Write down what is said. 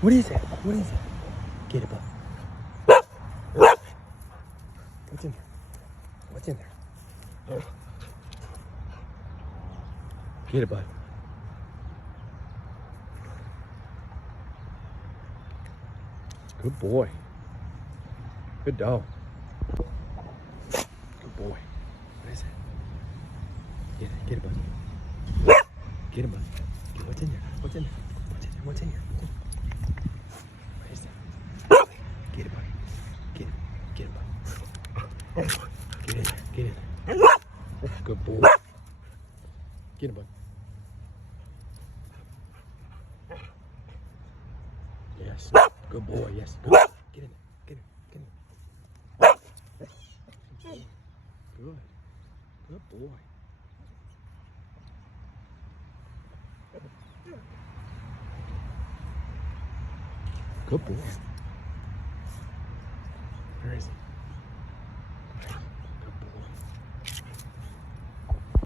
What is it? What is it? Get it, bud. What's in there? What's in there? Get it, bud. Good boy. Good dog. Good boy. What is it? Get it, bud. Get it, bud. What's in there? What's in there? What's in there? What's in here? What is that? Get it, bud. Get it. Get it, bud. Get in there. Get in there. Good boy. Get it, bud. Yes. Good boy. Yes. Good. Get in there. Get in. Get in. Good. Good boy. Good boy. Where is he?